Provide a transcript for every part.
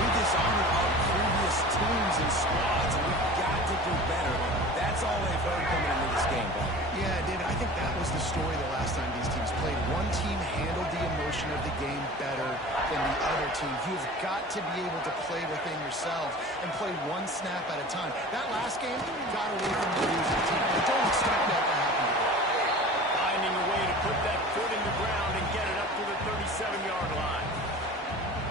We dishonored our previous teams and squads, and we've got to do better. That's all they've heard coming into this game, Bob. Yeah, David, I think that was the story the last time these teams played. One team handled the emotion of the game better than the other team. You've got to be able to play within yourself and play one snap at a time. That last game got away from the losing team. I don't expect that to happen today. Finding a way to put that foot in the ground and get it up to the 37-yard line.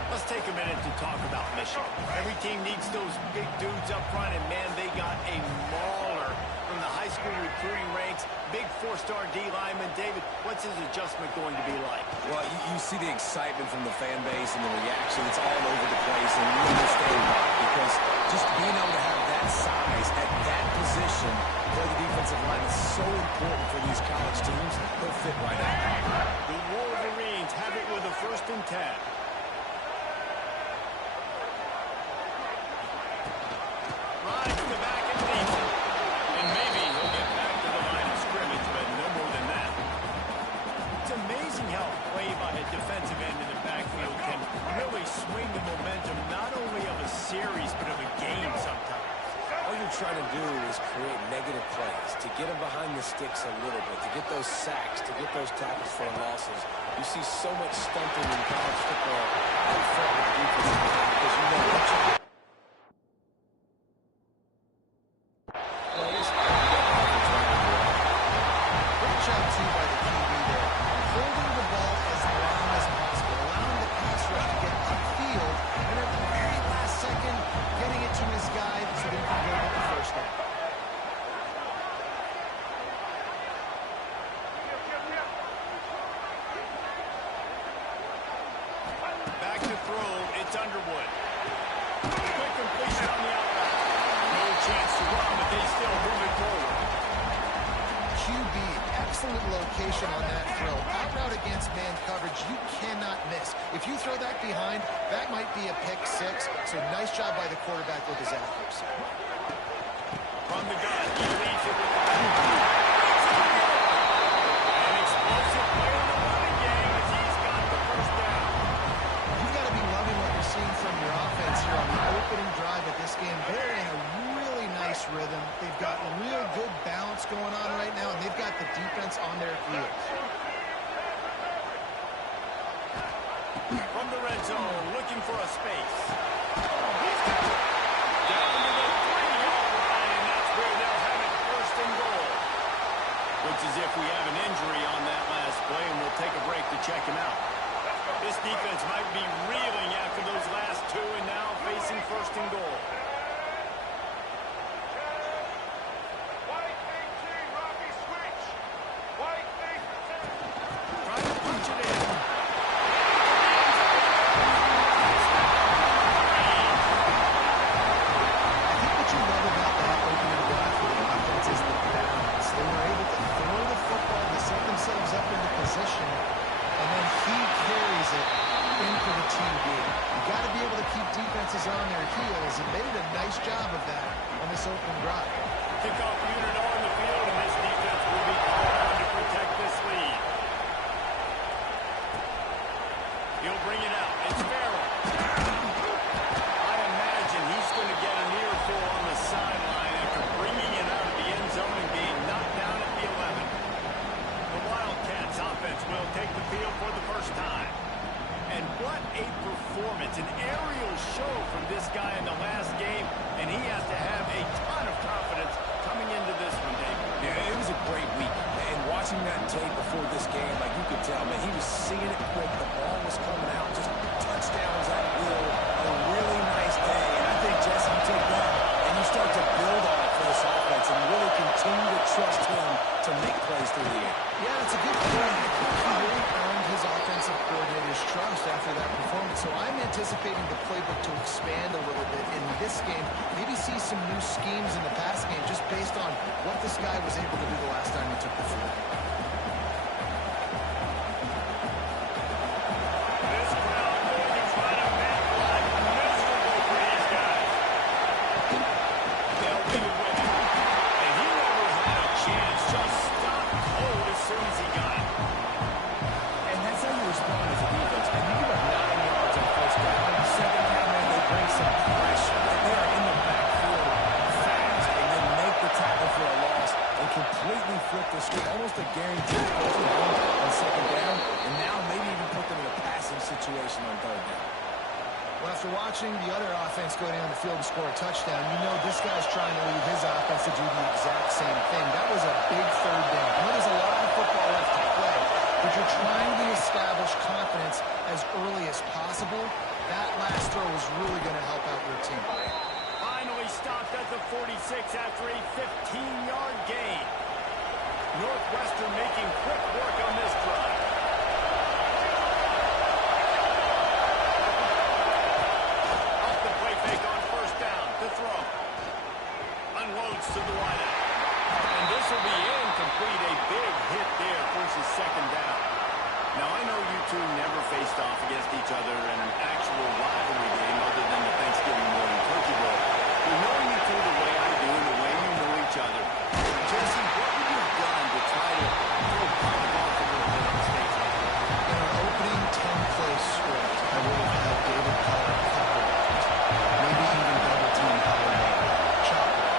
Let's take a minute to talk about Michigan. Every team needs those big dudes up front, and man, they got a mauler from the high school recruiting ranks. Big four-star D lineman. David, what's his adjustment going to be like? Well, you see the excitement from the fan base and the reaction. It's all over the place, and you understand why. Because just being able to have that size at that position for the defensive line is so important for these college teams. They'll fit right out. The Wolverines have it with a 1st and 10. Defensive end in the backfield can really swing the momentum not only of a series but of a game sometimes. All you're trying to do is create negative plays, to get them behind the sticks a little bit, to get those sacks, to get those tackles for losses. You see so much stunting in college football up front with the defensive line because you know what you Great job, too, by the QB there. Holding the ball as long as possible, allowing the pass rush to get upfield, and at the very last second, getting it to his guy so that he can go get the first down. Back to throw, it's Underwood. Quick completion on the outside. No chance to run, but they still move it forward. QB, excellent location on that throw. Out route against man coverage, you cannot miss. If you throw that behind, that might be a pick 6. So nice job by the quarterback with his accuracy. From the gun, he leads it with the an explosive play in the running game as he's got the first down. You've got to be loving what you're seeing from your offense here on the opening drive of this game. They're in a really nice rhythm. They've got real good balance going on right now, and they've got the defense on their heels. From the red zone, looking for a space. He's got it. Down to the 3-yard line, and that's where they'll have it 1st and goal. Looks as if we have an injury on that last play, and we'll take a break to check him out. This defense might be reeling after those last 2 and now facing 1st and goal. Trying to punch it in. I think what you love about that opening drive for the offense is the balance. They were able to throw the football to set themselves up into position, and then he carries it in for the TD. You got to be able to keep defenses on their heels, and they did a nice job of that on this opening drive. Kickoff unit on the field, and this defense will be called on to protect this lead. He'll bring it out. It's Farrell. I imagine he's going to get an earful on the sideline after bringing it out of the end zone and being knocked down at the 11. The Wildcats offense will take the field for the first time. And what a performance, an aerial show from this guy in the last game, and he has to have a ton of confidence coming into this one, Dave. Yeah, it was a great week. And watching that tape before this game, like you could tell, man, he was seeing it quick. The ball was coming out, just touchdowns at will. A really nice day. And I think, Jesse, you take that and you start to build on it for this offense and really continue to trust him to make plays through the air. Yeah, it's a good point. I think he really earned his offensive coordinator's trust after that performance. So I'm anticipating the playbook to expand a little bit in this game. Maybe see some new schemes in the pass game just based on what this guy was able to do the last time he took the field. This crowd going to try to make life miserable for these guys. They'll be with him. And he never had a chance, just stopped cold as soon as he got it. And that's how you respond as a defense, man. You give up 9 yards on first down. Second down, man, they bring situation on third down. Well, after watching the other offense go down the field and score a touchdown, you know this guy's trying to lead his offense to do the exact same thing. That was a big third down. I know there's a lot of football left to play, but you're trying to establish confidence as early as possible. That last throw is really going to help out your team. Finally stopped at the 46 after a 15-yard gain. Northwestern making quick work on this drive. Off the play fake on first down. The throw. Unloads to the wideout. And this will be incomplete. A big hit there forces second down. Now, I know you two never faced off against each other in an actual rivalry game other than the Thanksgiving morning turkey bowl. But knowing you two the way I do and the way you know each other, Jesse, what would you have done to try to throw Pop off a little bit on stage like that? In our opening 10-play script, I would have had David Pollack cover it. Maybe even double team Pollard, chop it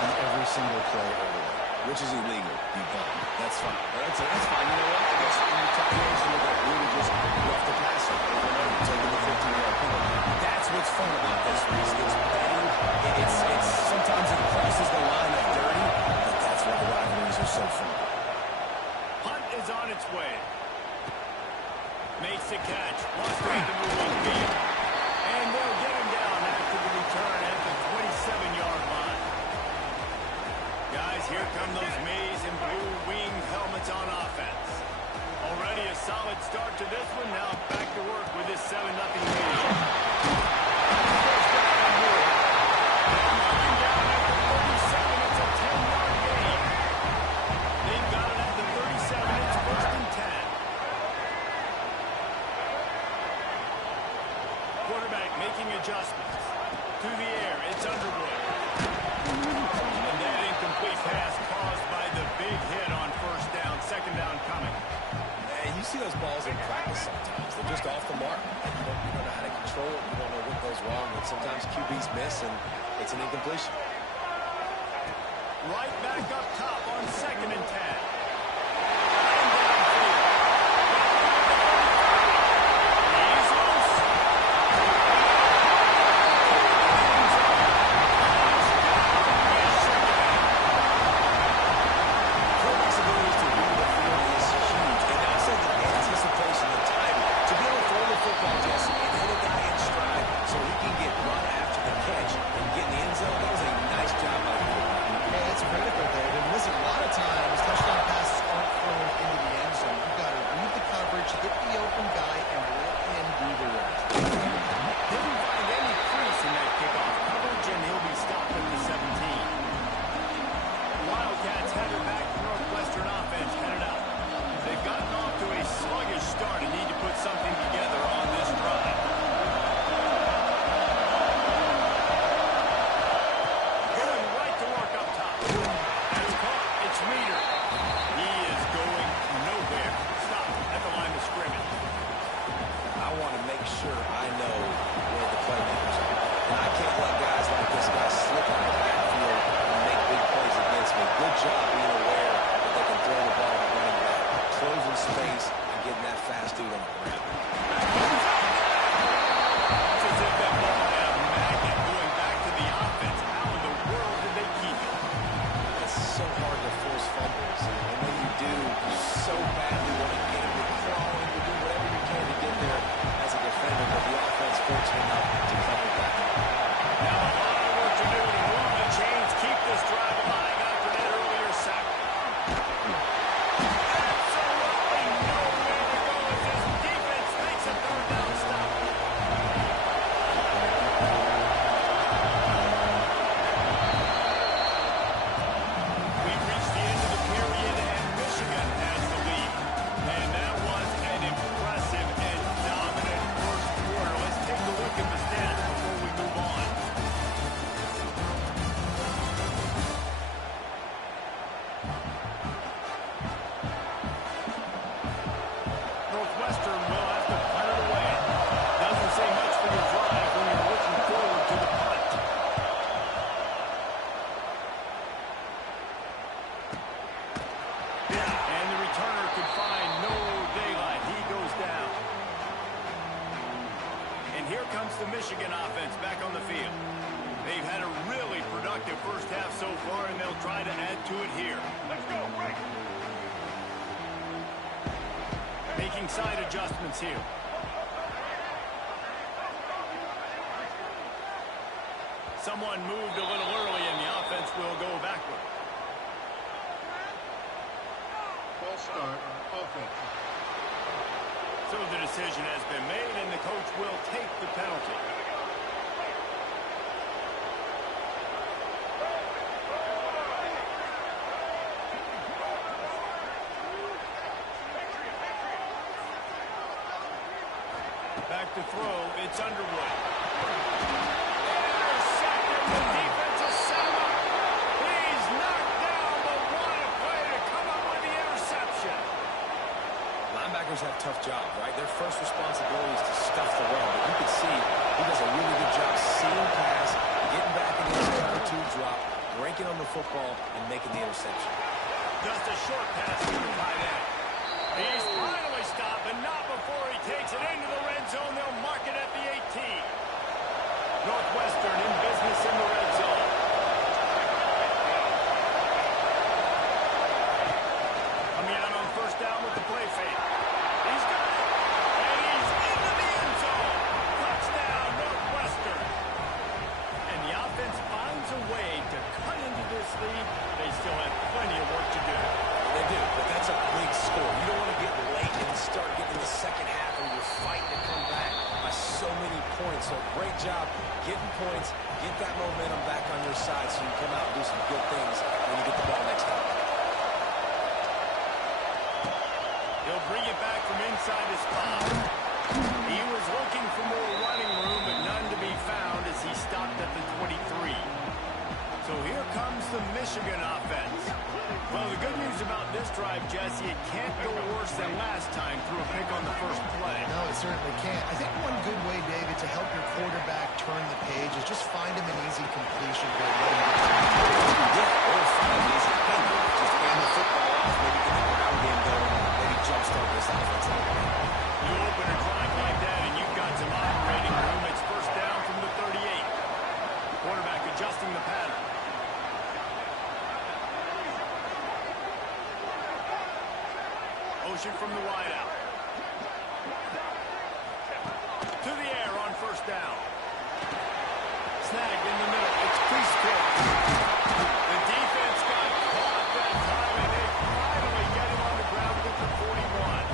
on every single play early. Which is illegal. You bum. That's fine. That's fine. You know what? I guess in retaliation of that, we would just rough the passer over and over, taking the 15-yard penalty. That's what's fun about this, Reese. It's betting. It's sometimes it crosses the line of dirty, but that's why the rivalries are so fun. Punt is on its way. Makes the catch. Wants to make the moving feet. And they'll get him down after the return at the 27-yard line. Guys, here come those maize and blue wing helmets on offense. Already a solid start to this one. Now back to work with this 7-0 lead. First down and more. They're knocking down at the 37. It's a 10-yard gain. They've got it at the 37. It's first and 10. Quarterback making adjustments. To the air, it's Underwood. And that incomplete pass caused by the big hit on first down. Second down coming. And you see those balls in practice sometimes. They're just off the mark. You don't know how to control it. You don't know what goes wrong. And sometimes QBs miss, and it's an incompletion. Right back up top on second and 10. comes the Michigan offense back on the field. They've had a really productive first half so far, and they'll try to add to it here. Let's go, break. Making side adjustments here. Someone moved a little early, and the offense will go backward. False start, offense. So the decision has been made, and the coach will take the penalty. Back to throw, it's Underwood. Intercepted, the defensive set up. He's knocked down, but what a play to come up with the interception. Linebackers have tough jobs, right? Their first responsibility is to stuff the run. But you can see he does a really good job seeing pass, getting back in his cover two drop, breaking on the football, and making the interception. Just a short pass to the tight end. He's finally stopped, but not before he takes it into the red zone. They'll mark it at the 18. Northwestern in business in the red zone. Coming out on first down with the play fake. He's got it. And he's into the end zone. Touchdown, Northwestern. And the offense finds a way to cut into this lead. They still have plenty of work to do. They do, but that's a big score. You don't want to get late and start getting the second half where you're fighting to come back by so many points. So great job getting points, get that momentum back on your side so you can come out and do some good things when you get the ball next time. He'll bring it back from inside his spot. He was looking for more running room, but none to be found as he stopped at the 23. So here comes the Michigan offense. Well, the good news about this drive, Jesse, it can't go worse than last time through a pick on the first play. No, it certainly can't. I think one good way, David, to help your quarterback turn the page is just find him an easy completion here. Yeah, or find an easy handoff. Just hand the football off, maybe get the ground game going, maybe jumpstart this offense a little bit. You open a drive like that, and you've got some operating room. It's first down from the 38. Quarterback adjusting the pattern. Motion from the wideout. To the air on first down. Snagged in the middle. It's Priestfield. The defense got caught that time, and they finally get him on the ground with the 41.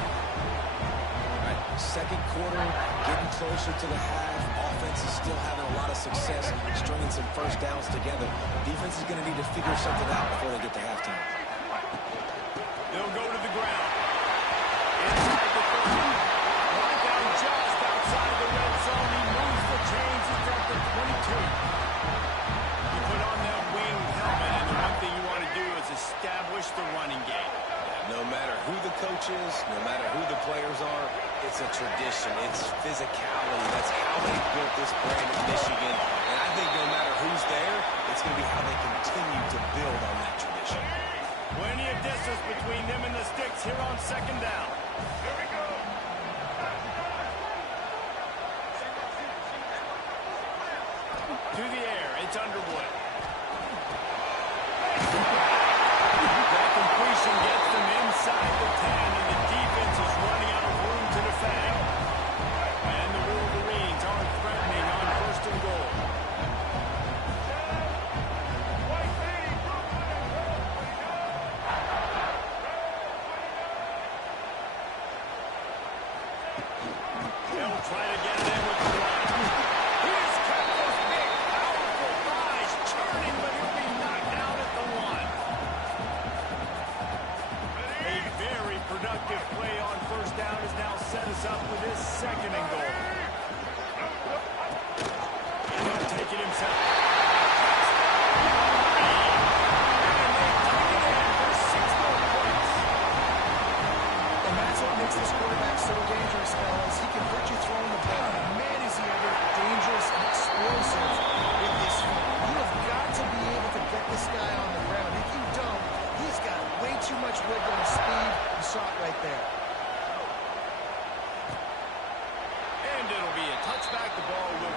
Right. Second quarter, getting closer to the half. Offense is still having a lot of success, stringing some first downs together. Defense is going to need to figure something out before they get to halftime. They'll go to the ground. Inside the 30. Brought down just outside the red zone. He moves the chains. He's got the 22. You put on that winged helmet, and the one thing you want to do is establish the running game. No matter who the coach is, no matter who the players are, it's a tradition. It's physicality. That's how they built this brand in Michigan. And I think no matter who's there, it's going to be how they continue to build on that tradition. Plenty of distance between them and the sticks here on second down. Here we go. To the air, it's Underwood. That completion gets them inside the 10, and the defense is running out of room to defend. And the Wolverines aren't threatening on first and goal. They'll try to get it in with the run. He has kept those big, powerful thighs churning, but he'll be knocked out at the 1. A very productive play on first down has now set us up with his second and goal. And he'll take it himself. And they take it in for 6 more points. And that's what makes this quarterback so dangerous, fellas. He can hurt you throwing the ball. Man, is he ever dangerous and explosive with his feet. You have got to be able to get this guy on the ground. If you don't, he's got way too much wiggle and speed. You saw it right there. And it'll be a touchback. The ball will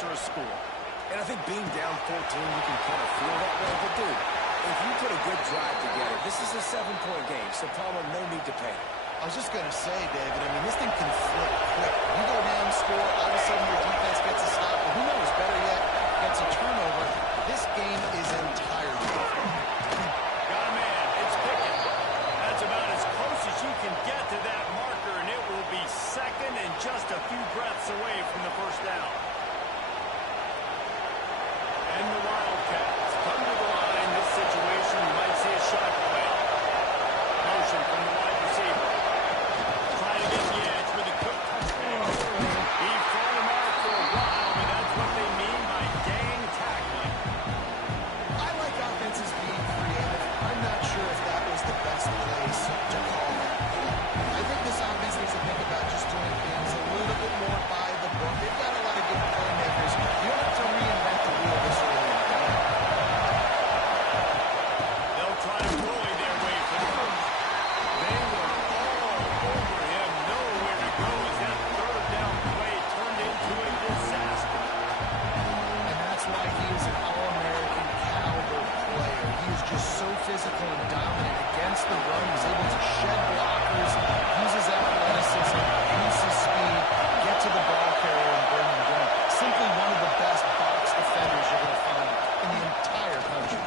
answer a score. And I think being down 14, you can kind of feel that way. But, dude, if you put a good drive together, this is a 7-point game, so Palmer, no need to panic. I was just going to say, David, I mean, this thing can flip quick. You go down, score, all of a sudden your defense gets a stop, or who knows, better yet, gets a turnover. This game is entirely different. Got a man. It's Pickett. That's about as close as you can get to that marker, and it will be second and just a few breaths away from the first down. And the Wildcats come to the line. This situation, you might see a shot play. Motion from the wide receiver. Trying to get the edge with a quick touchdown. He fought him out for a while, but that's what they mean by gang tackling. I like offenses being creative. I'm not sure if that was the best place to call that play. I think this offense needs to think about just doing things a little bit more by the book. They've got a lot of good playmakers. You don't have to reinvent the wheel this early in the game. They'll try to bully their way for the first. They were all over him. Nowhere to go as that third down play turned into a disaster. And that's why he is an All-American caliber player. He is just so physical and dominant against the run. He's able to shed blockers, use his athleticism, use his speed, get to the ball carrier and bring him down. Simply one of the best box defenders you're going to find in the entire country.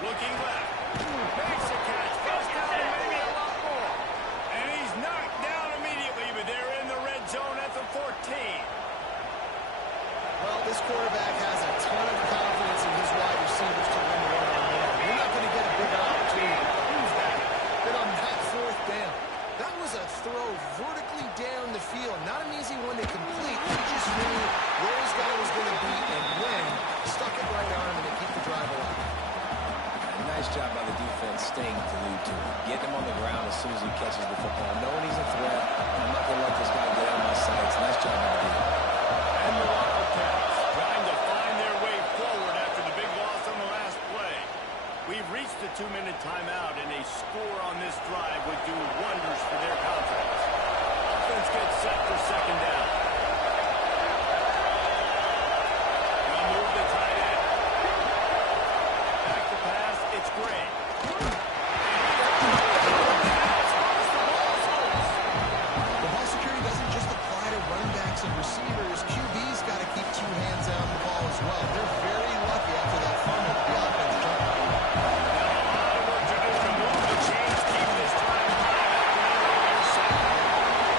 Looking left. Makes a catch. First down and maybe a lot more. And he's knocked down immediately, but they're in the red zone at the 14. Well, this quarterback has a ton of confidence in his wide receivers to win the one-on-one. You're not going to get a big opportunity to prove that. But on that fourth down, that was a throw vertically down the field. Not an easy one to complete. He just knew where his guy was going to be and when. Stuck it right on him and to keep the drive alive. Nice job by the defense staying glued to him. Getting him on the ground as soon as he catches the football. Knowing he's a threat. I'm not going to let this guy get out of my sights. Nice job by the defense. And the Wildcats trying to find their way forward after the big loss on the last play. We've reached the 2-minute timeout, and a score on this drive would do wonders for their confidence. Offense gets set for second down. They'll move the tight end. Back to pass, it's Gray. The ball security doesn't just apply to running backs and receivers. QB's got to keep two hands on the ball as well. They're very lucky after that fumble to the offense jumped. Now a lot of work to do to move the chains, keep this drive alive after their earlier sack.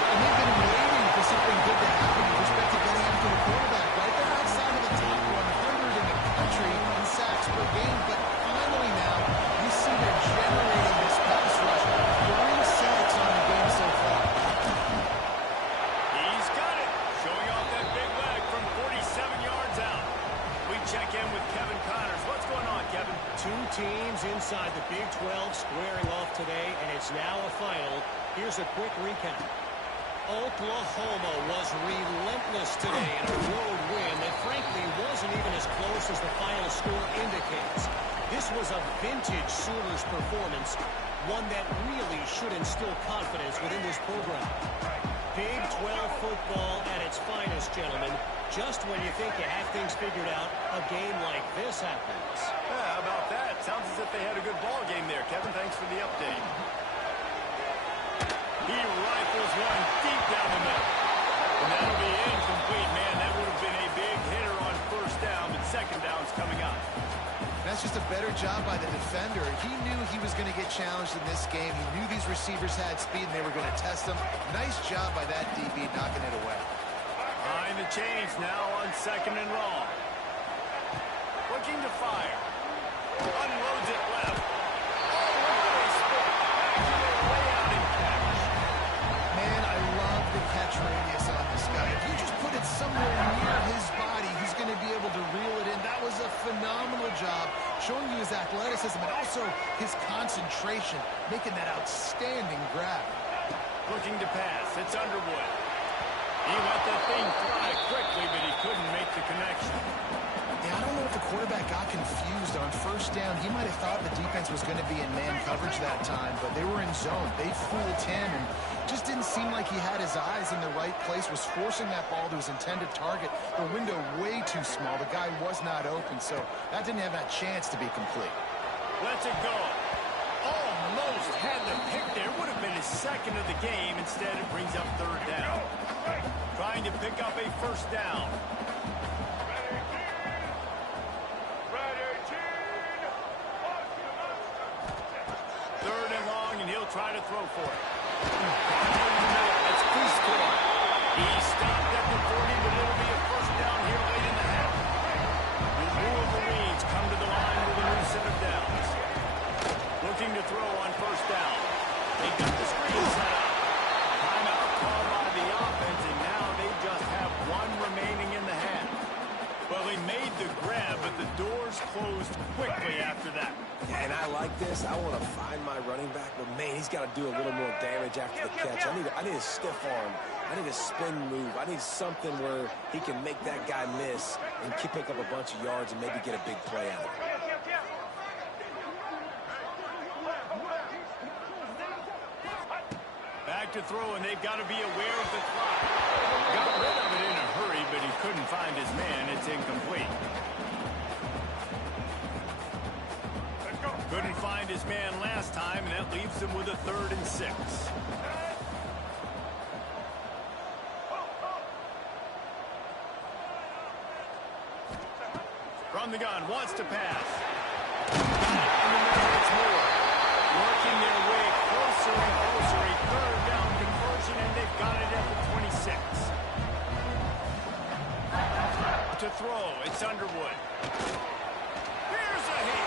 And they've been waiting for something good to happen with respect to getting after the quarterback, right? They're outside of the top 100 in the country in sacks per game, but finally now, you see they're generating this pass rush. 3 sacks on the game so far. He's got it. Showing off that big leg from 47 yards out. We check in with Kevin Connors. What's going on, Kevin? Two teams inside the Big 12 squaring off today, and it's now a final. Here's a quick recap. Oklahoma was relentless today in a road win that frankly wasn't even as close as the final score indicates. This was a vintage Sooners performance, one that really should instill confidence within this program. Big 12 football at its finest, gentlemen. Just when you think you have things figured out, a game like this happens. How about that? Sounds as if they had a good ball game there, Kevin. Thanks for the update. He rifles one deep down the middle. And that'll be incomplete, man. That would have been a big hitter on first down, but second down's coming up. That's just a better job by the defender. He knew he was going to get challenged in this game. He knew these receivers had speed and they were going to test him. Nice job by that DB knocking it away. Behind the chains now on second and long. Looking to fire. Unloads it left. Oh, look at a spectacular layout and catch. Man, I love the catch radius on this guy. If you just put it somewhere near his body, he's going to be able to reel it in. That was a phenomenal job, showing you his athleticism and also his concentration, making that outstanding grab. Looking to pass. It's Underwood. He let that thing fly quickly, but he couldn't make the connection. Yeah, I don't know if the quarterback got confused on first down, he might have thought the defense was going to be in man coverage that time, but they were in zone. They fooled him and just didn't seem like he had his eyes in the right place, was forcing that ball to his intended target. The window way too small. The guy was not open, so that didn't have that chance to be complete. Lets it go. Almost had the pick there. Would have been his second of the game. Instead, it brings up third down. Trying to pick up a first down. Third and long, and he'll try to throw for it. It's Cusco. He stopped at the 40, but it'll be a first down here late in the half. The Wolverines come to the line with a new set of downs. Looking to throw on first down. They got the screen set up. Timeout called by the offense, and now they just have one remaining in the half. Well, he made the grab, but the doors closed quickly after that. And I like this. I want to find my running back, but man, he's got to do a little more damage after the catch. I need a stiff arm. I need a spin move. I need something where he can make that guy miss and pick up a bunch of yards and maybe get a big play out of it. Back to throw, and they've got to be aware of the clock. Got rid of it in a hurry, but he couldn't find his man. It's incomplete. Couldn't find his man last time, and that leaves him with a 3rd and 6. From the gun, wants to pass. It's Moore. Working their way closer and closer. A 3rd down conversion, and they've got it at the 26. To throw, it's Underwood. Here's a hit.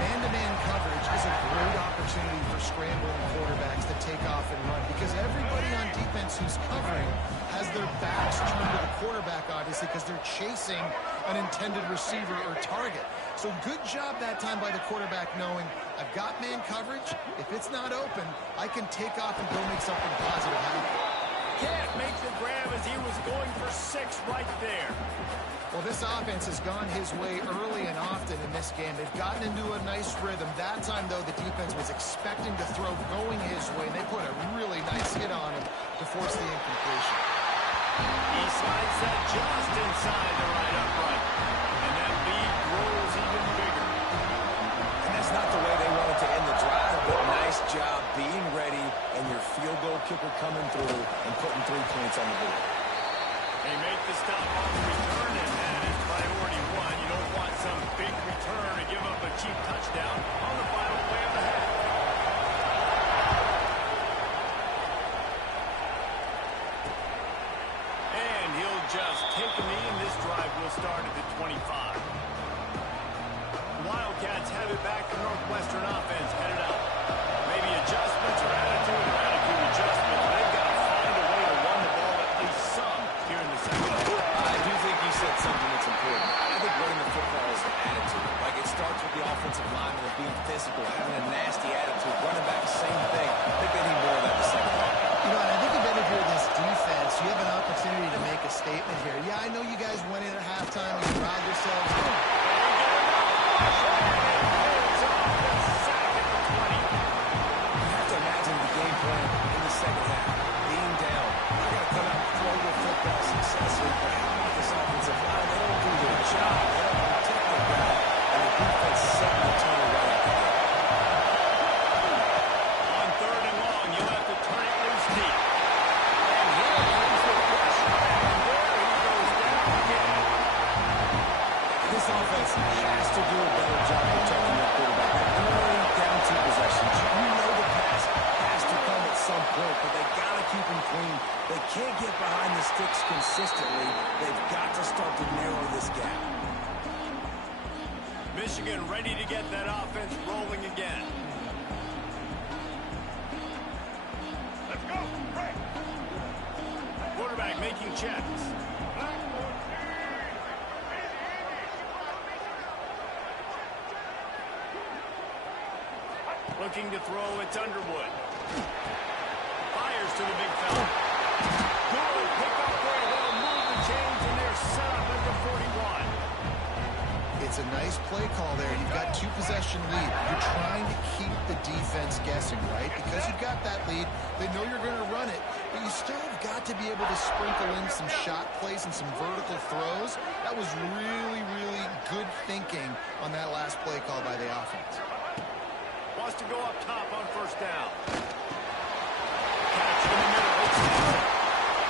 Man-to-man coverage is a great opportunity for scrambling quarterbacks to take off and run because everybody on defense who's covering has their backs turned to the quarterback, obviously, because they're chasing an intended receiver or target. So good job that time by the quarterback knowing I've got man coverage. If it's not open, I can take off and go make something positive happen. Can't make the grab as he was going for 6 right there. Well, this offense has gone his way early and often in this game. They've gotten into a nice rhythm. That time, though, the defense was expecting to throw going his way, and they put a really nice hit on him to force the incompletion. He slides that just inside the right upright, and that lead grows even bigger. And that's not the way they wanted to end the drive, but nice job being ready and your field goal kicker coming through and putting 3 points on the board. They make the stop on the return, and that is priority 1. You don't want some big return to give up a cheap touchdown on the final play of the half. And he'll just take a knee, and this drive will start at the 25. Wildcats have it back to Northwestern offense, headed out. Maybe adjustments or attitude adjustments. They've got to find a way to run the ball at least some here in the second half. I do think you said something that's important. I think running the football is an attitude. Like, it starts with the offensive lineman of being physical, having a nasty attitude. Running back, same thing. I think they need more of that in the second half. You know, and I think if any of you are this defense, you have an opportunity to make a statement here. Yeah, I know you guys went in at halftime and you riled yourselves up. Second half, being down. I got to come out and throw the football successfully, but how about this offensive line? They don't do their job. They don't protect their guy, and the defense setting the tone right at the end. On 3rd and long, you'll have to turn it loose deep. And here comes the pressure. And there he goes down again. This offense has to do a better job protecting their quarterback. They're only down 2 possessions. You know the pass has to come at some point, but they got to keep them clean. They can't get behind the sticks consistently. They've got to start to narrow this gap. Michigan ready to get that offense rolling again. Let's go. Right. Quarterback making checks. Looking to throw, it's Underwood. Fires to to the big fella. Good pickup there. They'll move the chains, and they're set up at the 41. It's a nice play call there. You've got 2-possession lead. You're trying to keep the defense guessing, right? Because you've got that lead, they know you're going to run it, but you still have got to be able to sprinkle in some shot plays and some vertical throws. That was really, really good thinking on that last play call by the offense. Wants to go up top on first down. Catch in the middle. It's good.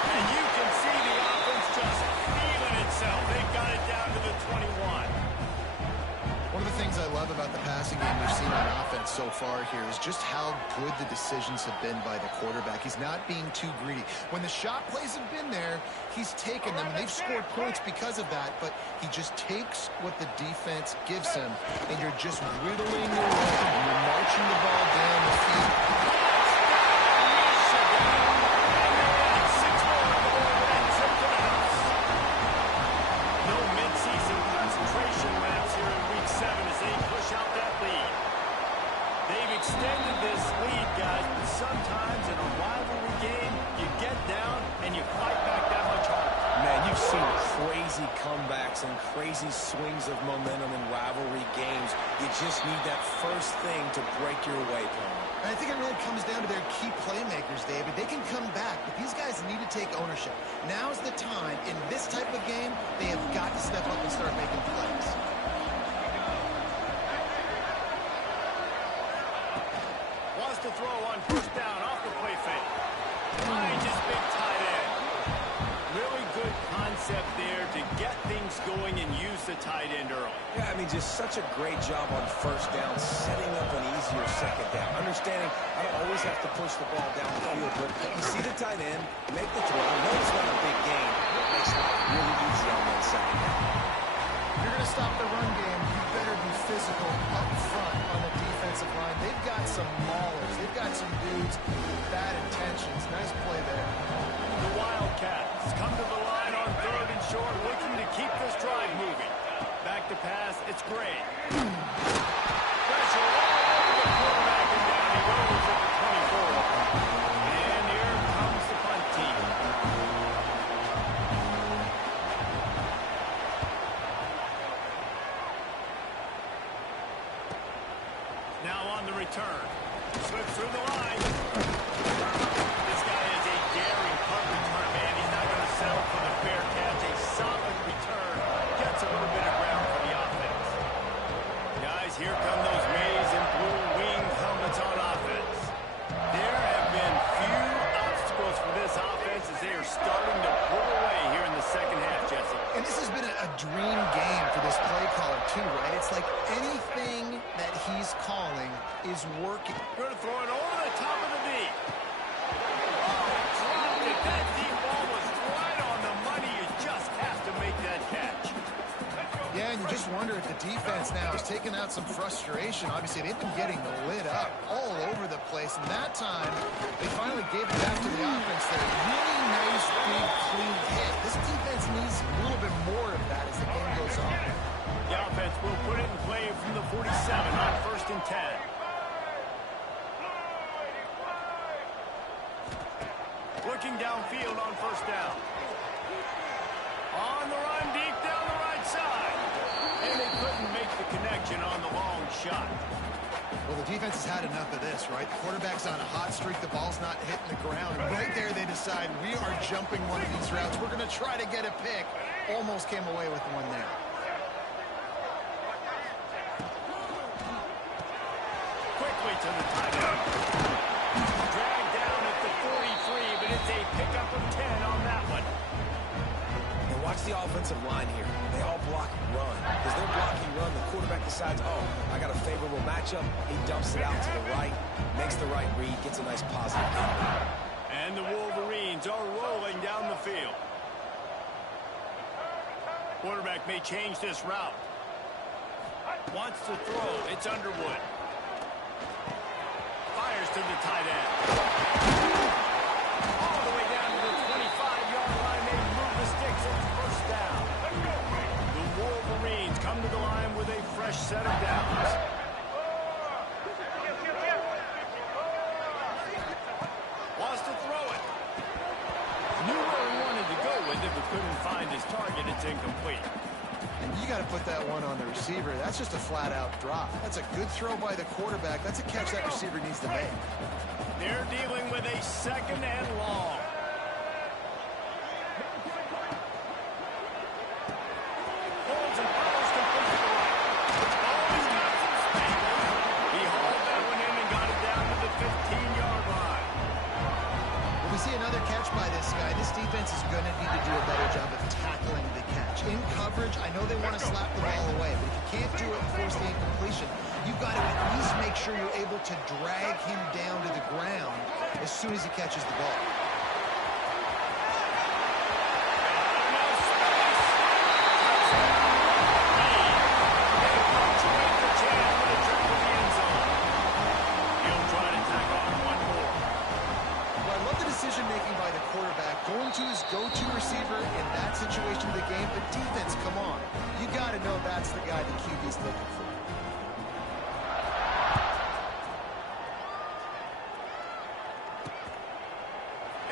And you can see the offense just feeling itself. They've got it down to the 21. One of the things I love about the passing game we've seen on offense so far here is just how good the decisions have been by the quarterback. He's not being too greedy. When the shot plays have been there, he's taken them, and they've scored points because of that, but he just takes what the defense gives him, and you're just whittling away. You're marching the ball down the field. No midseason concentration laps here in Week 7 as they push out that lead. They've extended this lead, guys, but sometimes in a rivalry game, you get down and you fight back that much harder. Man, you've seen crazy comebacks and crazy swings of momentum in rivalry games. You just need that first thing to break your way, Paul. And I think it really comes down to their key playmakers, David. They can come back, but these guys need to take ownership. Now's the time. In this type of game, they have got to step up and start making plays. Wants to throw on first down off the play fake. Finds his big tight end. Really good concept there to get things going and use the tight end early. Yeah, I mean, just such a great job on first down, setting up an easier second down. Understanding I don't always have to push the ball down the field, but you see the tight end, make the throw. No, it's not a big gain, but it makes life really easy on that second down. If you're going to stop the run game, you better be physical up front on the defensive line. They've got some maulers. They've got some dudes with bad intentions. Nice play there. The Wildcats come to the line on 3rd and short, looking to keep this drive moving. Back to pass, it's great. Pressure all over the quarterback, and down he goes at the 24. And here comes the punt team. Now on the return. Slips through the line. This guy is a daring punt return, man. He's not going to settle for the fair catch. A solid return. Gets a little bit of ground for the offense. Guys, here come those maize and blue winged helmets on offense. There have been few obstacles for this offense as they are starting to pull away here in the second half, Jesse. And this has been a dream game for this play caller, too, right? It's like anything that he's calling is working. Going to throw it over the top of the knee. Oh, dropped it. That deep ball was right on the money. You just have to make that catch. Yeah, and you just wonder if the defense now is taking out some frustration. Obviously, they've been getting lit up all over the place, and that time, they finally gave it back to the offense there. Really nice, big, clean hit. This defense needs a little bit more of that as the game goes on. The offense will put it in play from the 47 on 1st and 10. Looking downfield on first down. On the run, deep down the right side. And they couldn't make the connection on the long shot. Well, the defense has had enough of this, right? The quarterback's on a hot streak. The ball's not hitting the ground. Right there, they decide, we are jumping one of these routes. We're going to try to get a pick. Almost came away with one there. Quickly to the tight end. Dragged down at the 43, but it's a pickup of 10 on that one. And watch the offensive line here. They all block run. As they're blocking run, the quarterback decides, oh, I got a favorable matchup. He dumps it out to the right, makes the right read, gets a nice positive gain. And the Wolverines are rolling down the field. Quarterback may change this route. Wants to throw. It's Underwood. Fires to the tight end. All the way down to the 25-yard line. They move the sticks. It's first down. The Wolverines come to the line with a fresh set of downs. Wants to throw it. it's incomplete. And you got to put that one on the receiver. That's just a flat-out drop. That's a good throw by the quarterback. That's a catch that receiver needs to make. They're dealing with a 2nd and long. Holds and fires complete to the right. Oh, he's got some space. He hauled that one in and got it down to the 15-yard line. When we see another catch by this guy, this defense is going to need to do a better job of tackling the catch. In coverage, I know they want to slap the ball away, but if you can't do it and force the incompletion, you've got to at least make sure you're able to drag him down to the ground as soon as he catches the ball. Decision-making by the quarterback, going to his go-to receiver in that situation of the game, but defense, come on. You got to know that's the guy the QB's looking for.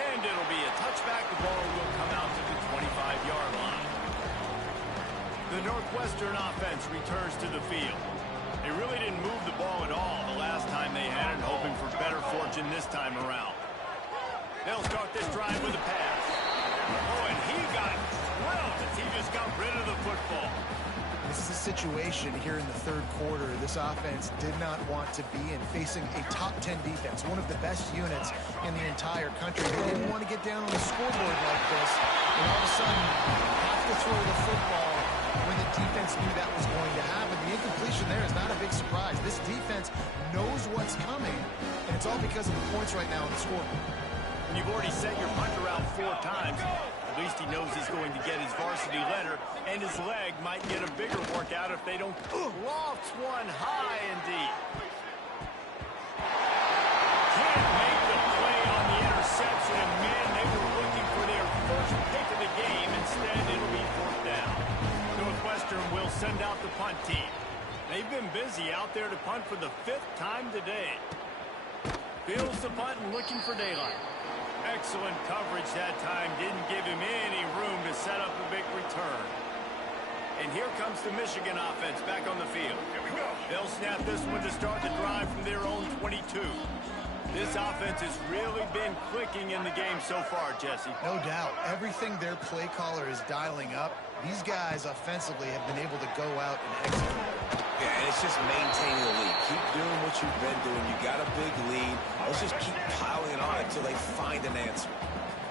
And it'll be a touchback. The ball will come out to the 25-yard line. The Northwestern offense returns to the field. They really didn't move the ball at all the last time they had it, hoping for better fortune this time around. They'll start this drive with a pass. Oh, and he got drilled as he just got rid of the football. This is a situation here in the third quarter this offense did not want to be in, facing a top 10 defense, one of the best units in the entire country. They didn't want to get down on the scoreboard like this, and all of a sudden have to throw the football when the defense knew that was going to happen. The incompletion there is not a big surprise. This defense knows what's coming, and it's all because of the points right now on the scoreboard. You've already sent your punter out 4 times. At least he knows he's going to get his varsity letter, and his leg might get a bigger workout if they don't lofts one high and deep. Can't make the play on the interception, and man, they were looking for their first pick of the game. Instead, it'll be 4th down. Northwestern will send out the punt team. They've been busy out there to punt for the 5th time today. Fields the punt and looking for daylight. Excellent coverage that time. Didn't give him any room to set up a big return. And here comes the Michigan offense back on the field. Here we go. They'll snap this one to start the drive from their own 22. This offense has really been clicking in the game so far, Jesse. No doubt. Everything their play caller is dialing up, these guys offensively have been able to go out and execute. Yeah, and it's just maintaining the lead. Keep doing what you've been doing. You got a big lead. Let's just keep piling it on until they find an answer.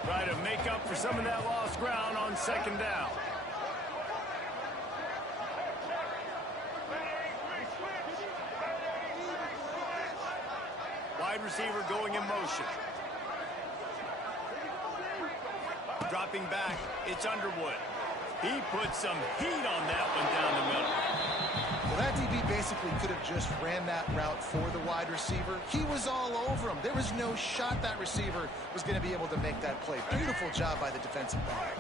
Try to make up for some of that lost ground on 2nd down. Wide receiver going in motion. Dropping back, it's Underwood. He put some heat on that one down the middle. Well, that DB basically could have just ran that route for the wide receiver. He was all over him. There was no shot that receiver was going to be able to make that play. Beautiful job by the defensive back.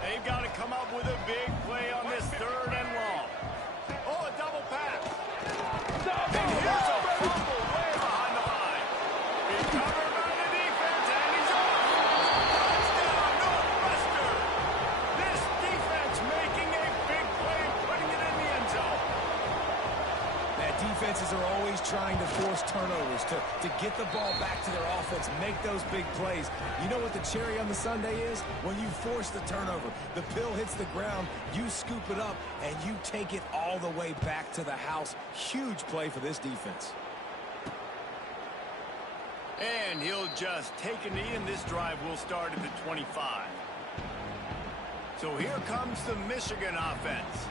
They've got to come up with a big play on this 3rd and long. Oh, a double pass. And here's a fumble way behind the line. Recovered by the defense, and he's off. Touchdown, Northwestern. This defense making a big play and putting it in the end zone. Defenses are always trying to force turnovers to get the ball back to their offense, make those big plays. You know what the cherry on the sundae is? When you force the turnover, the pill hits the ground, you scoop it up, and you take it all the way back to the house. Huge play for this defense. And he'll just take a knee, and this drive will start at the 25. So here comes the Michigan offense.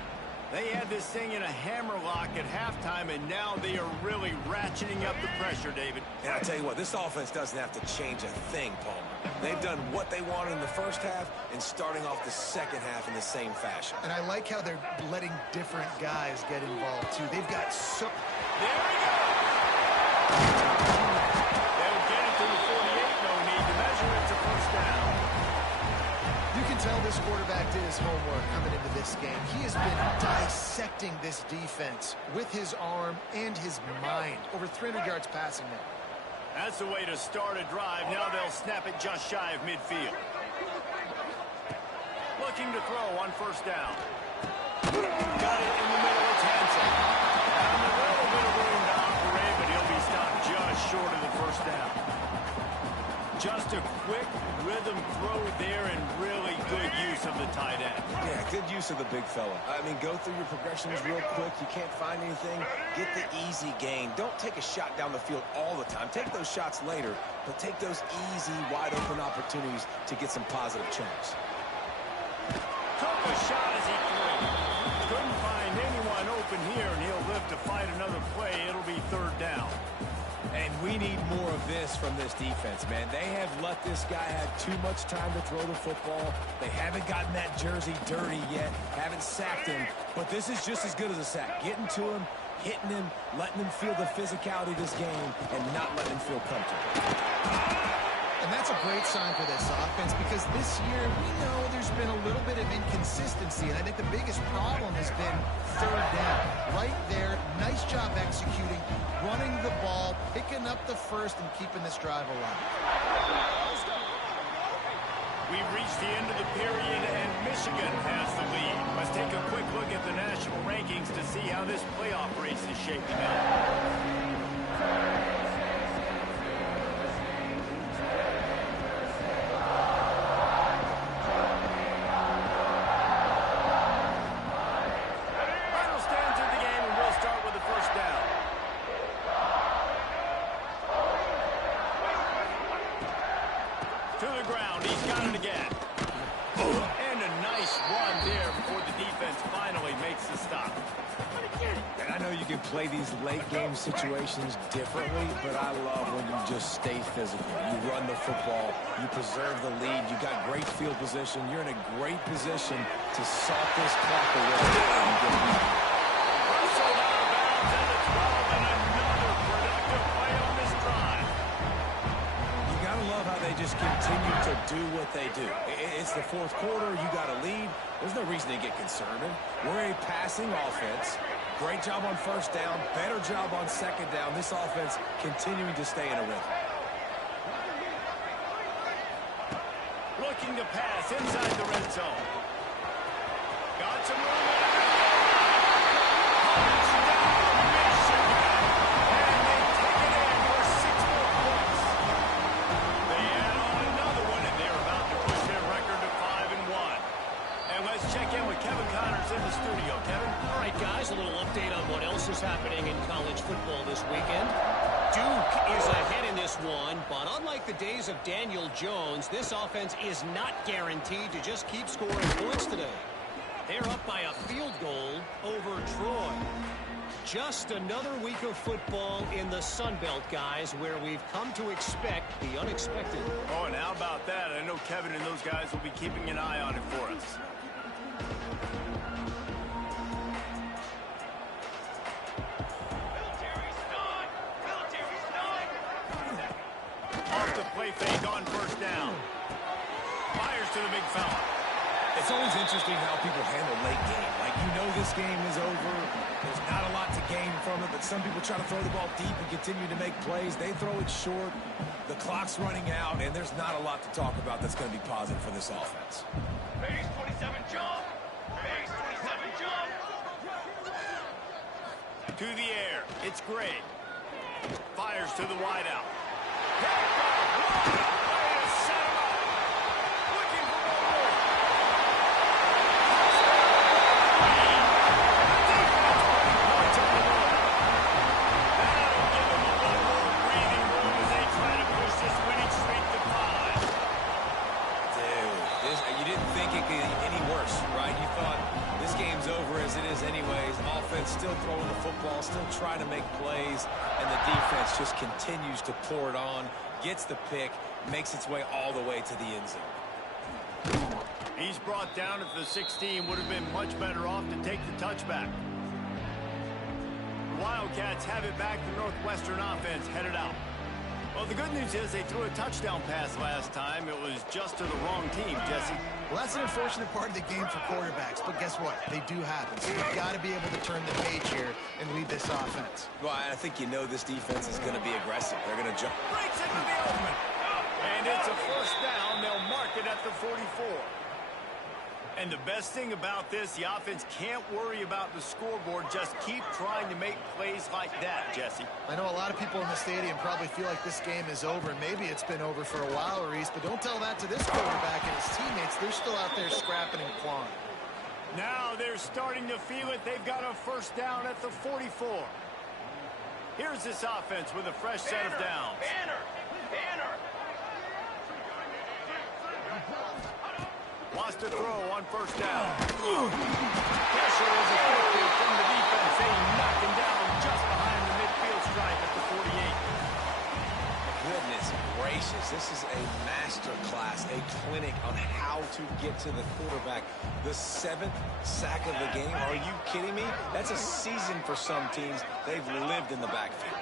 They had this thing in a hammerlock at halftime, and now they are really ratcheting up the pressure, David. And I tell you what, this offense doesn't have to change a thing, Palmer. They've done what they wanted in the first half and starting off the second half in the same fashion. And I like how they're letting different guys get involved, too. They've got so... There we go! They'll get it to the 48, no need to measure it to 1st down. You can tell this quarterback did his homework coming into this game. He has been dissecting this defense with his arm and his mind. Over 300 yards passing now. That's the way to start a drive. Now they'll snap it just shy of midfield. looking to throw on first down. Got it in the middle. It's Hansen. Having a little bit of room to operate, but he'll be stopped just short of the first down. Just a quick rhythm throw there and really good use of the tight end. Yeah, good use of the big fella. I mean, go through your progressions real quick. You can't find anything. Get the easy gain. Don't take a shot down the field all the time. Take those shots later, but take those easy, wide-open opportunities to get some positive chunks. Took a shot as he threw. Couldn't find anyone open here, and he'll live to fight another play. It'll be third down. And we need more of this from this defense, man. They have let this guy have too much time to throw the football. They haven't gotten that jersey dirty yet, haven't sacked him. But this is just as good as a sack. Getting to him, hitting him, letting him feel the physicality of this game, and not letting him feel comfortable. And that's a great sign for this offense because this year we know there's been a little bit of inconsistency, and I think the biggest problem has been third down. Right there, nice job executing, running the ball, picking up the first, and keeping this drive alive. We've reached the end of the period, and Michigan has the lead. Let's take a quick look at the national rankings to see how this playoff race is shaping up. To the ground, he's got it again. And a nice run there before the defense finally makes the stop. And I know you can play these late game situations differently, but I love when you just stay physical. You run the football, you preserve the lead, you got great field position, you're in a great position to salt this clock away. Russell out of bounds at the 12, and another productive play on this drive. You got to love how they just continue to do what they do. It's the fourth quarter. You got a lead. There's no reason to get conservative. We're a passing offense. Great job on first down. Better job on second down. This offense continuing to stay in a rhythm. Looking to pass inside the red zone. Got some room. In the studio, Kevin. All right, guys, a little update on what else is happening in college football this weekend. Duke is ahead in this one, but unlike the days of Daniel Jones, this offense is not guaranteed to just keep scoring points today. They're up by a field goal over Troy. Just another week of football in the Sun Belt, guys, where we've come to expect the unexpected. Oh, and how about that? I know Kevin and those guys will be keeping an eye on it for us. Off the play fake on first down. Fires to the big fella. It's always interesting how people handle late game. Like, you know this game is over. There's not a lot to gain from it, but some people try to throw the ball deep and continue to make plays. They throw it short. The clock's running out, and there's not a lot to talk about that's going to be positive for this offense. Base 27 jump. Base 27 jump. To the air. It's Gray. Fires to the wideout. Still throwing the football, still trying to make plays, and the defense just continues to pour it on, gets the pick, makes its way all the way to the end zone. He's brought down at the 16, would have been much better off to take the touchback. The Wildcats have it back. The Northwestern offense headed out. Well, the good news is they threw a touchdown pass last time. It was just to the wrong team, Jesse. Well, that's an unfortunate part of the game for quarterbacks, but guess what? They do happen. So you've got to be able to turn the page here and lead this offense. Well, I think you know this defense is going to be aggressive. They're going to jump. Breaks into the open. And it's a first down. They'll mark it at the 44. And the best thing about this, the offense can't worry about the scoreboard. Just keep trying to make plays like that, Jesse. I know a lot of people in the stadium probably feel like this game is over. Maybe it's been over for a while, Reese, but don't tell that to this quarterback and his teammates. They're still out there scrapping and clawing. Now they're starting to feel it. They've got a first down at the 44. Here's this offense with a fresh set of downs. Wants to throw on first down. Pressure is effective from the defense. They knock him down just behind the midfield stripe at the 48. Goodness gracious, this is a master class, a clinic on how to get to the quarterback. The 7th sack of the game, are you kidding me? That's a season for some teams. They've lived in the backfield.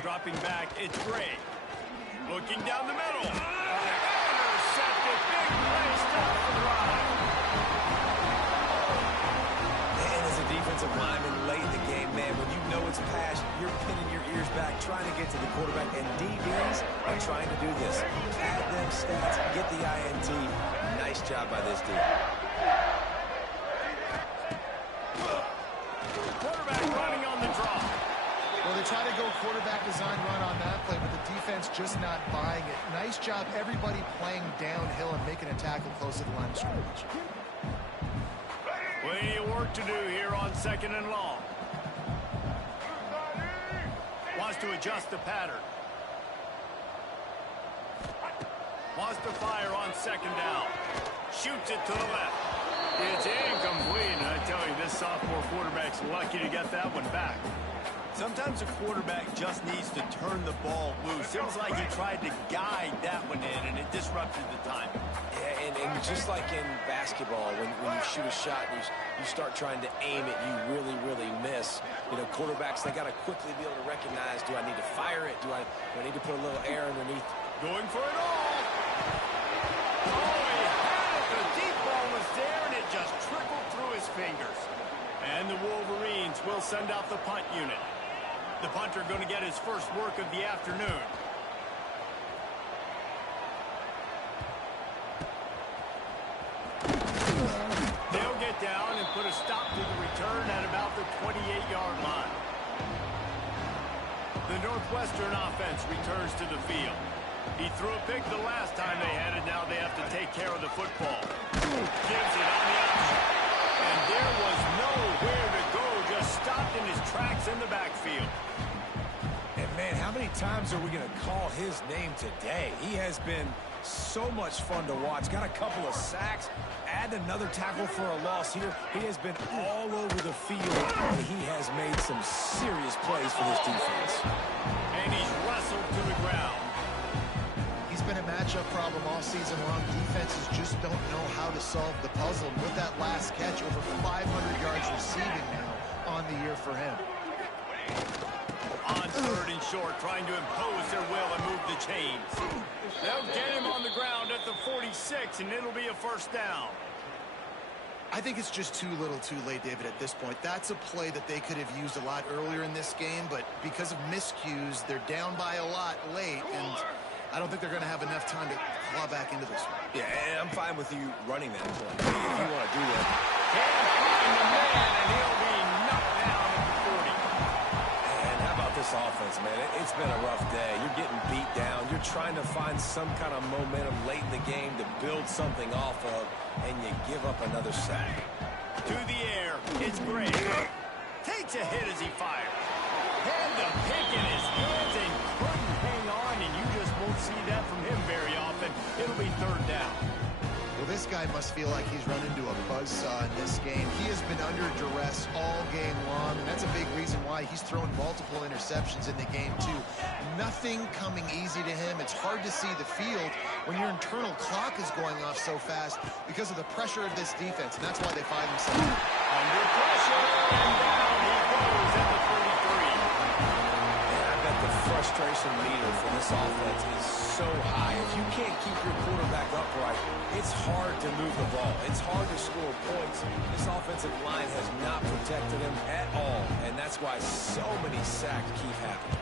Dropping back, it's Gray. Looking down the middle. Intercepted, big play, stop the drive. And as a defensive lineman late in the game, man, when you know it's pass, you're pinning your ears back, trying to get to the quarterback, and DBs are trying to do this. Add them stats, get the INT. Nice job by this dude. Quarterback running on the draw. Well, they try to go quarterback design run on that play, but the defense just not buying it. Nice job, everybody playing downhill and making a tackle close to the line of scrimmage. Plenty of work to do here on 2nd and long. Wants to adjust the pattern. Wants to fire on 2nd down. Shoots it to the left. It's incomplete, and I tell you, this sophomore quarterback's lucky to get that one back. Sometimes a quarterback just needs to turn the ball loose. It was like he tried to guide that one in, and it disrupted the time. Yeah, and just like in basketball, when you shoot a shot and you start trying to aim it, you really miss. You know, quarterbacks, they got to quickly be able to recognize, do I need to fire it? Do I need to put a little air underneath? Going for it all. Oh, he had it. The deep ball was there, and it just trickled through his fingers. And the Wolverines will send out the punt unit. The punter going to get his first work of the afternoon. They'll get down and put a stop to the return at about the 28-yard line. The Northwestern offense returns to the field. He threw a pick the last time they had it. Now they have to take care of the football. Gives it on the option. And there was nowhere to go. Just stopped in his tracks in the backfield. And, man, how many times are we going to call his name today? He has been so much fun to watch. Got a couple of sacks. Add another tackle for a loss here. He has been all over the field, and he has made some serious plays for this defense. And he's wrestled to the ground. He's been a matchup problem all season long. Defenses just don't know how to solve the puzzle. And with that last catch, over 500 yards receiving now on the year for him. On 3rd and short, trying to impose their will and move the chains. They'll get him on the ground at the 46, and it'll be a first down. I think it's just too little too late, David, at this point. That's a play that they could have used a lot earlier in this game, but because of miscues, they're down by a lot late, and I don't think they're going to have enough time to claw back into this one. Yeah, and I'm fine with you running that play. If you want to do that. Can't find the man, and he'll be knocked down at the 40. And how about this offense, man? It's been a rough day. You're getting beat down. You're trying to find some kind of momentum late in the game to build something off of, and you give up another sack. To the air, it's Gray. Takes a hit as he fires. Had the pick in his hands and couldn't hang on, and you just won't see that from him very often. It'll be 3rd down. Well, this guy must feel like he's run into a buzzsaw in this game. He has been under duress all game long, and that's a big reason why he's thrown multiple interceptions in the game, too. Nothing coming easy to him. It's hard to see the field when your internal clock is going off so fast because of the pressure of this defense, and that's why they find themselves Under pressure, and down he goes at the 33. And I bet the frustration meter for this offense is so high. If you can't keep your quarterback upright, it's hard to move the ball. It's hard to score points. This offensive line has not protected him at all, and that's why so many sacks keep happening.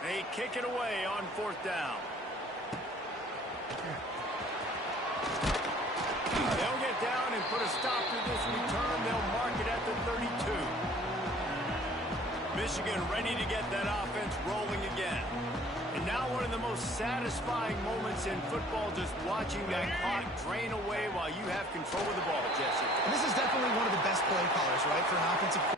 They kick it away on 4th down. They'll put a stop to this return. They'll mark it at the 32. Michigan ready to get that offense rolling again. And now one of the most satisfying moments in football, just watching that clock drain away while you have control of the ball, Jesse. And this is definitely one of the best play callers, right, for an offensive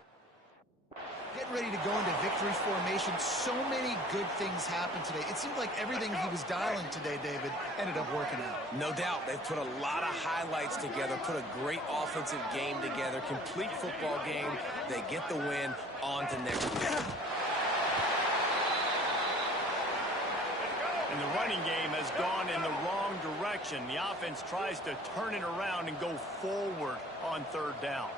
getting ready to go into victory formation. So many good things happened today. It seemed like everything he was dialing today, David, ended up working out. No doubt. They've put a lot of highlights together, put a great offensive game together, complete football game. They get the win. On to next week. And the running game has gone in the wrong direction. The offense tries to turn it around and go forward on third down.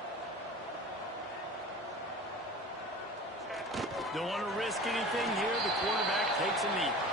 Don't want to risk anything here. The quarterback takes a knee.